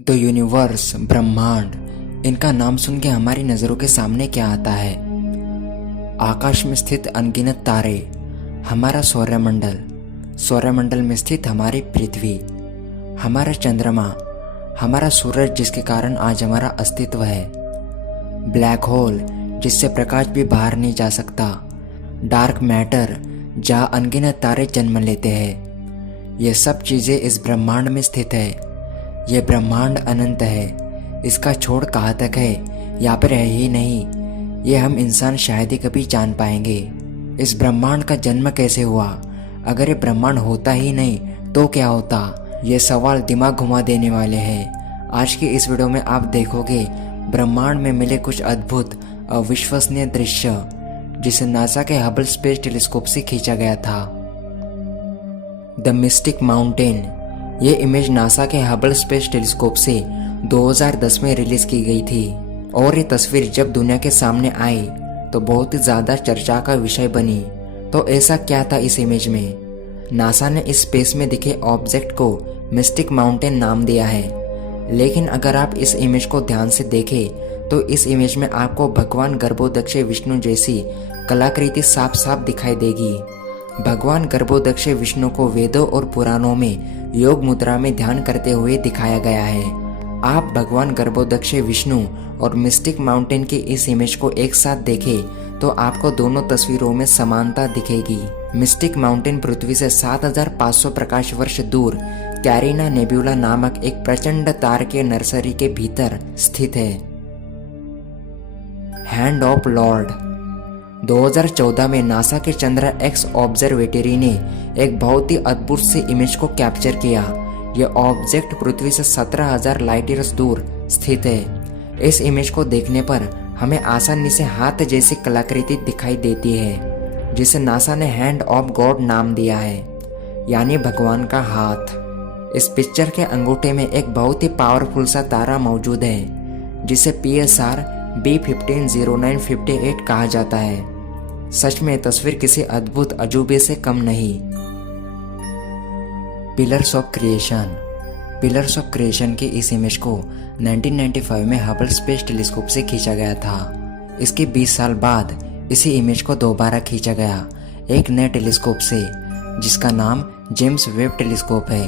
The universe, ब्रह्मांड, इनका नाम सुन के हमारी नज़रों के सामने क्या आता है? आकाश में स्थित अनगिनत तारे, हमारा सौरमंडल, सौरमंडल में स्थित हमारी पृथ्वी, हमारा चंद्रमा, हमारा सूरज जिसके कारण आज हमारा अस्तित्व है, ब्लैक होल जिससे प्रकाश भी बाहर नहीं जा सकता, डार्क मैटर जहाँ अनगिनत तारे जन्म लेते हैं। ये सब चीज़ें इस ब्रह्मांड में स्थित है। ये ब्रह्मांड अनंत है, इसका छोर कहाँ तक है यहाँ पर है ही नहीं। ये हम इंसान शायद ही कभी जान पाएंगे। इस ब्रह्मांड का जन्म कैसे हुआ? अगर ये ब्रह्मांड होता ही नहीं तो क्या होता? ये सवाल दिमाग घुमा देने वाले हैं। आज की इस वीडियो में आप देखोगे ब्रह्मांड में मिले कुछ अद्भुत अविश्वसनीय दृश्य जिसे नासा के हबल स्पेस टेलीस्कोप से खींचा गया था। द मिस्टिक माउंटेन, ये इमेज नासा के हबल स्पेस टेलीस्कोप से 2010 में रिलीज की गई थी और ये तस्वीर जब दुनिया के सामने आई तो बहुत ही ज़्यादा चर्चा का विषय बनी। तो ऐसा क्या था इस इमेज में? नासा ने इस स्पेस में दिखे ऑब्जेक्ट को मिस्टिक माउंटेन नाम दिया है। लेकिन अगर आप इस इमेज को ध्यान से देखें तो इस इमेज में आपको भगवान गर्भोदक्ष विष्णु जैसी कलाकृति साफ साफ दिखाई देगी। भगवान गर्भोदक्ष विष्णु को वेदों और पुराणों में योग मुद्रा में ध्यान करते हुए दिखाया गया है। आप भगवान गर्भोदक्ष विष्णु और मिस्टिक माउंटेन की इस इमेज को एक साथ देखें तो आपको दोनों तस्वीरों में समानता दिखेगी। मिस्टिक माउंटेन पृथ्वी से 7500 प्रकाश वर्ष दूर कैरिना नेब्यूला नामक एक प्रचंड तारकीय नर्सरी के भीतर स्थित है। हैंड ऑफ लॉर्ड, 2014 में नासा के चंद्र एक्स ऑब्जर्वेटरी ने एक बहुत ही अद्भुत सी इमेज को कैप्चर किया। यह ऑब्जेक्ट पृथ्वी से 17,000 लाइट ईयर्स दूर स्थित है। इस इमेज को देखने पर हमें आसानी से हाथ जैसी कलाकृति दिखाई देती है जिसे नासा ने हैंड ऑफ गॉड नाम दिया है, यानी भगवान का हाथ। इस पिक्चर के अंगूठे में एक बहुत ही पावरफुल सा तारा मौजूद है जिसे PSR B150958 कहा जाता है। सच में तस्वीर किसी अद्भुत अजूबे से कम नहीं। Pillars of creation, pillars of creation की इस इमेज को 1995 में हबल स्पेस टेलीस्कोप से खींचा गया था। इसके 20 साल बाद इसी इमेज को दोबारा खींचा गया एक नए टेलीस्कोप से जिसका नाम जेम्स वेब टेलीस्कोप है।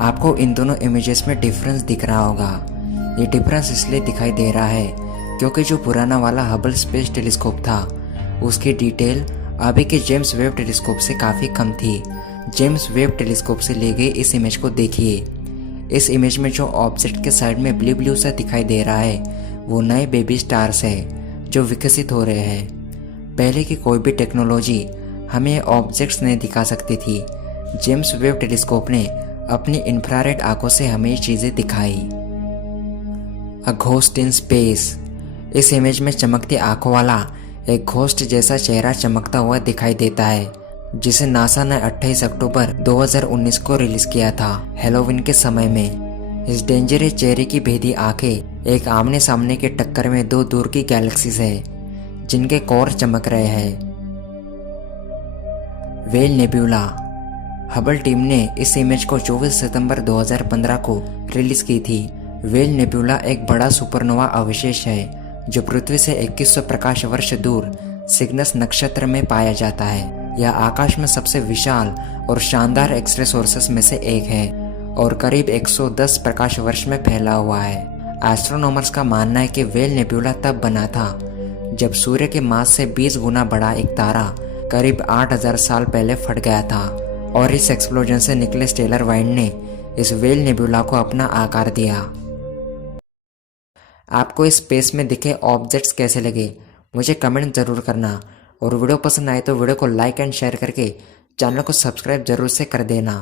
आपको इन दोनों इमेजेस में डिफरेंस दिख रहा होगा। ये डिफरेंस इसलिए दिखाई दे रहा है क्योंकि जो पुराना वाला हबल स्पेस टेलीस्कोप था उसकी डिटेल अभी के जेम्स वेब टेलीस्कोप से काफ़ी कम थी। जेम्स वेब टेलीस्कोप से ली गई इस इमेज को देखिए। इस इमेज में जो ऑब्जेक्ट के साइड में ब्लू ब्लू सा दिखाई दे रहा है वो नए बेबी स्टार्स है जो विकसित हो रहे हैं। पहले की कोई भी टेक्नोलॉजी हमें ऑब्जेक्ट्स नहीं दिखा सकती थी। जेम्स वेब टेलीस्कोप ने अपनी इंफ्रारेड आंखों से हमें ये चीज़ें दिखाई। अ घोस्ट इन स्पेस, इस इमेज में चमकती आंखों वाला एक घोस्ट जैसा चेहरा चमकता हुआ दिखाई देता है जिसे नासा ने 28 अक्टूबर 2019 को रिलीज किया था, हैलोवीन के समय में। इस डेंजरस चेहरे की भेदी आंखें एक आमने सामने के टक्कर में दो दूर की गैलेक्सीज है जिनके कोर चमक रहे हैं। वेल नेब्यूला, हबल टीम ने इस इमेज को 24 सितंबर 2015 को रिलीज की थी। वेल नेब्यूला एक बड़ा सुपरनोवा अवशेष है जो पृथ्वी से 2100 प्रकाश वर्ष दूर सिग्नस नक्षत्र में पाया जाता है। यह आकाश में सबसे विशाल और शानदार एक्सरे सोर्सेस में से एक है और करीब 110 प्रकाश वर्ष में फैला हुआ है। एस्ट्रोनॉमर्स का मानना है कि वेल नेब्यूला तब बना था जब सूर्य के मास से 20 गुना बड़ा एक तारा करीब 8000 साल पहले फट गया था और इस एक्सप्लोजन से निकले स्टेलर वाइंड ने इस वेल नेब्यूला को अपना आकार दिया। आपको इस स्पेस में दिखे ऑब्जेक्ट्स कैसे लगे मुझे कमेंट ज़रूर करना और वीडियो पसंद आए तो वीडियो को लाइक एंड शेयर करके चैनल को सब्सक्राइब जरूर से कर देना।